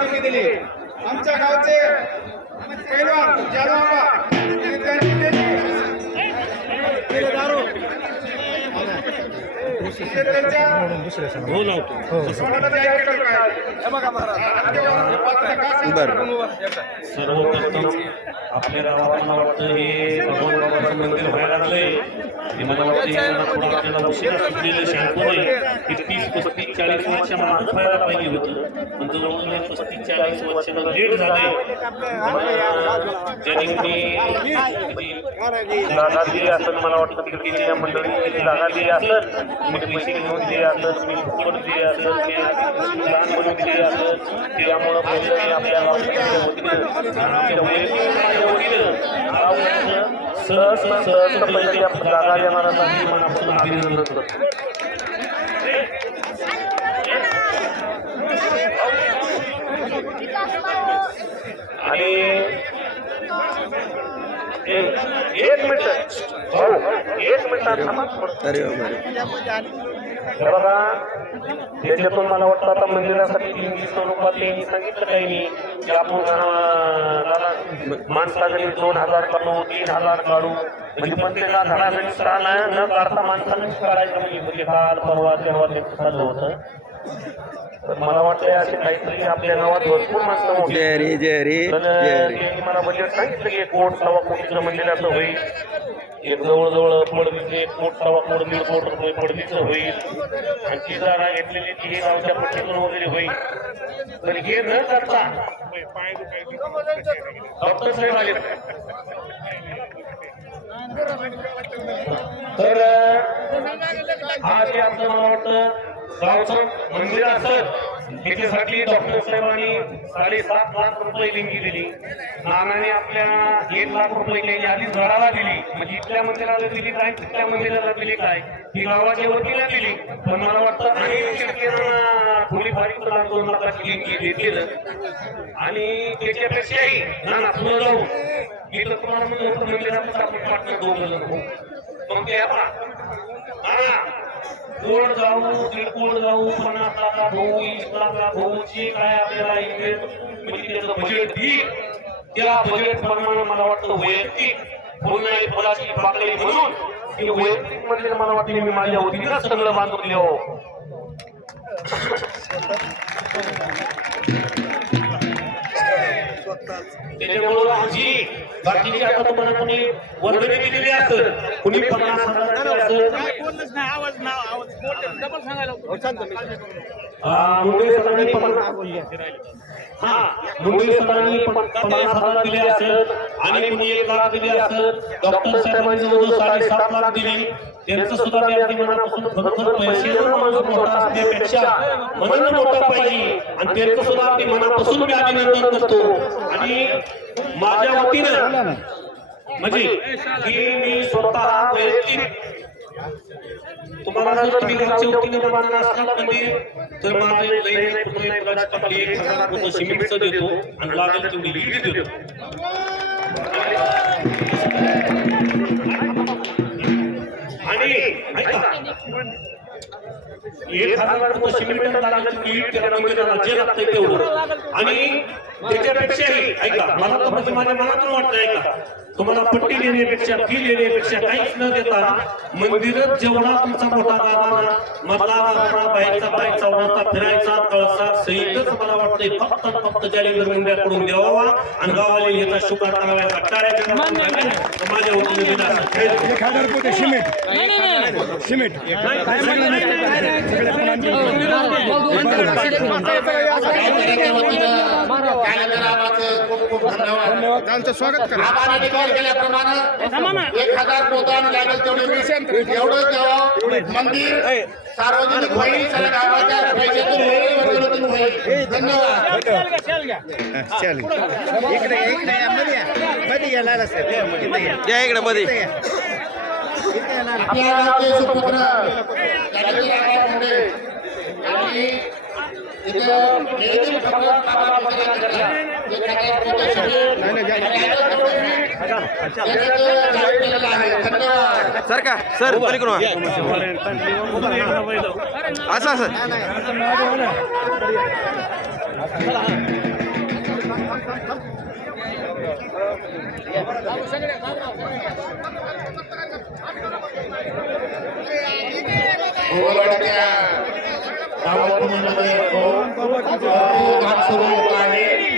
आमच्या गावचे पैलवान त्यांनी? हे बघा महाराज. सर्वप्रथम आपल्या गावात मला वाटतं हे भगवान बाबाचं मंदिर व्हायला लागलंय. हे मला वाटतं मला थोडं आपल्याला उशिरा सुचलेलं शॅम्पू नाही पस्तीस चाळीस वर्ष मागं व्हायला पाहिजे होती. पण जवळजवळ पस्तीस चाळीस वर्षाला लेट झालंय. ज्या ठिकाणी जागा दिली असेल मला वाटतं क्रिकेटच्या मंडळीने म्हणजे जागा दिली असेल मी म्हणजे पैसे घेऊन दिले असेल मी फुकट दिले असेल ते लहान बनवून दिले असेल त्यामुळं पैसे आपल्याला सहज सहज पैसे आपण येणार नाही म्हणून आपण अभिनंदन करतो आणि एक मिनिट. भाऊ एक मिनिट थांबा. हे बघा त्याच्यातून मला वाटतं आता मंदिरासाठी स्वरूपात त्यांनी सांगितलं काही नाही. की आपण माणसाकडे दोन हजार काढू तीन हजार काढू. म्हणजे प्रत्येका घरासाठी स्थान न काढता माणसाने काढायचं म्हणजे म्हणजे काल परवा तेव्हा ते चालू होतं. मला वाटतं असे काहीतरी आपल्या गावात भरपूर माणसं मोठी जय रे जय रे तर जय रे. त्यांनी मला बजेट सांगितलं की एक कोट सव्वा कोटीचं मंदिराचं होईल. एक जवळजवळ पडवीचं एक कोट सव्वा कोट दीड कोट रुपये पडवीचं होईल. आणि ती जागा घेतलेली ती हे गावच्या पट्टीतून वगैरे होईल. तर हे न करता डॉक्टर साहेब आले. तर हा जे आपलं मला वाटतं गावचं मंदिर असत त्याच्यासाठी डॉक्टर साहेबांनी साडेसात लाख रुपये देणगी दिली. नानाने आपल्या एक लाख रुपये त्यांनी आधीच घराला दिली. म्हणजे इथल्या मंदिराला दिली काय? तिथल्या मंदिराला दिली काय? ही गावाच्या वतीला दिली. पण मला वाटतं अनेक शेतकऱ्यांना थोडीफार इकडं दोन लाखाची देणगी देतील. आणि त्याच्यापेक्षाही नाना पुढे जाऊ. मी तर तुम्हाला म्हणून होतं मंदिरातच आपण पार्टनर दोन जण मग ते आपण हा कोण जाऊ दीड कोण जाऊ पन्नास लाख होऊ वीस लाख होऊ जे काय आपल्याला इन्व्हेस्ट म्हणजे त्याचं बजेट देईल त्या बजेट प्रमाणे मला वाटतं वैयक्तिक पुन्हा एक पदाची पाकळी म्हणून की वैयक्तिक म्हणजे मला वाटतं मी माझ्या वतीनं सगळं बांधून दिलं हो. त्याच्यामुळं आमची बाकीची आता तुम्हाला कोणी वर्गणी दिलेली असेल कुणी पन्नास हजार दिली असेल. हा, मुंडे सरांनी हा. मुंडे सरांनी पन- पन्नास हजार दिले आणि एक लाख दिले असेल. डॉक्टर साहेबांनी जवळ साडेसात लाख दिली. त्यांचं सुद्धा अगदी मनापासून खरोखर पैसे न माणूस मोठा असण्यापेक्षा मनानं मोठा पाहिजे आणि त्यांचं सुद्धा अगदी मनापासून मी अभिनंदन करतो आणि माझ्या वतीनं म्हणजे की मी स्वतः वैयक्तिक तुम्हाला जर मी घरच्या वतीने बांधलं असलं मंदिर तर माझं लई बघा टाकली. एक हजार रुपये सिमेंटचं देतो आणि लागेल तेवढी लीड देतो. आणि ऐका. एक हजार रुपये सिमेंट लागेल लीड त्याला मंदिराला जे लागतंय तेवढं. आणि त्याच्यापेक्षाही ऐका. मला तर म्हणजे माझ्या मनातून वाटतं ऐका. तुम्हाला पट्टी देण्यापेक्षा फी देण्यापेक्षा काहीच न देता मंदिरात जेवढा तुमचा मोठा गावाना मधला गावाना बाहेरचा बाहेर चौराचा फिरायचा कळसा सहितच मला वाटतंय फक्त आणि फक्त जाळीवर मंदिराकडून द्यावा आणि गावाला याचा शुकार कराव्याचा टाळ्याच्या माझ्या वतीने सिमेंट सिमेंट त्यांचं स्वागत करा. आम्हाला डिक्लेअर केल्याप्रमाणे एक हजार पोतानं लागेल तेवढे द्यावं. मंदिर सार्वजनिक होईल सगळ्या गावाच्या पैशातून होईल वर्गणीतून होईल. धन्यवाद. चल इकडे इकडे या, मध्ये या. मध्ये या लाला साहेब. इथे या. या इकडे मध्ये. इथे या. आपल्या गावचे सुपुत्र मुंडे यांनी इथं. सर का? सर पलीकडून असं असं. भोगलवाड्याच्या गावाभूमीमध्ये आहे.